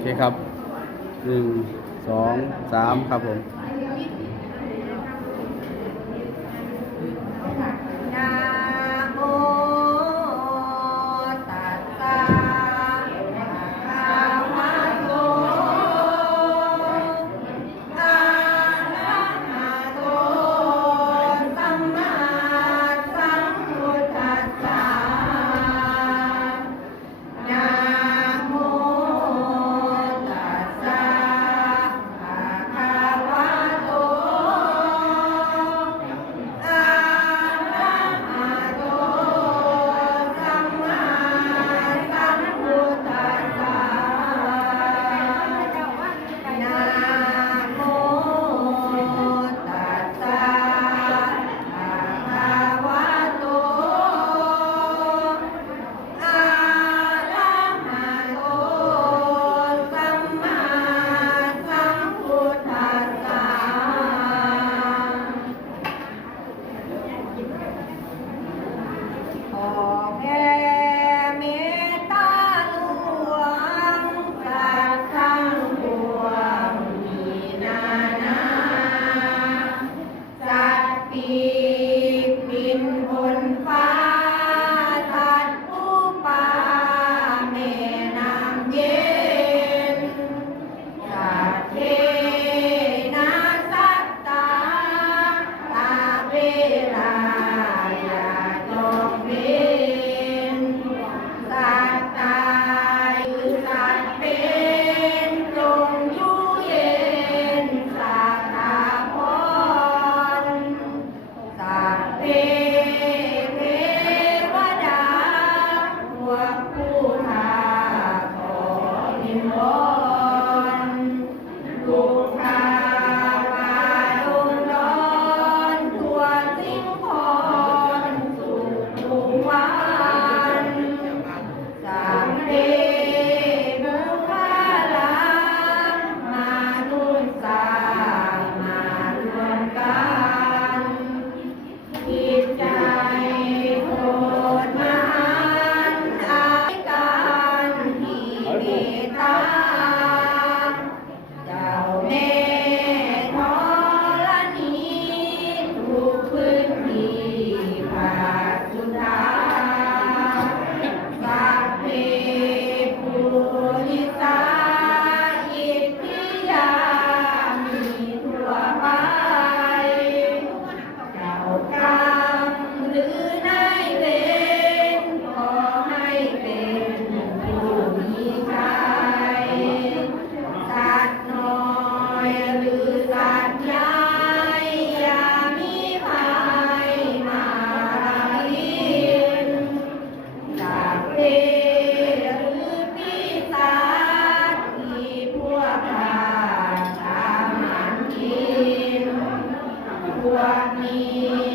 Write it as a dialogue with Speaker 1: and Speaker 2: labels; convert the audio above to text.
Speaker 1: เคครับหนึ่งสองสามครับผม
Speaker 2: 와. Amen.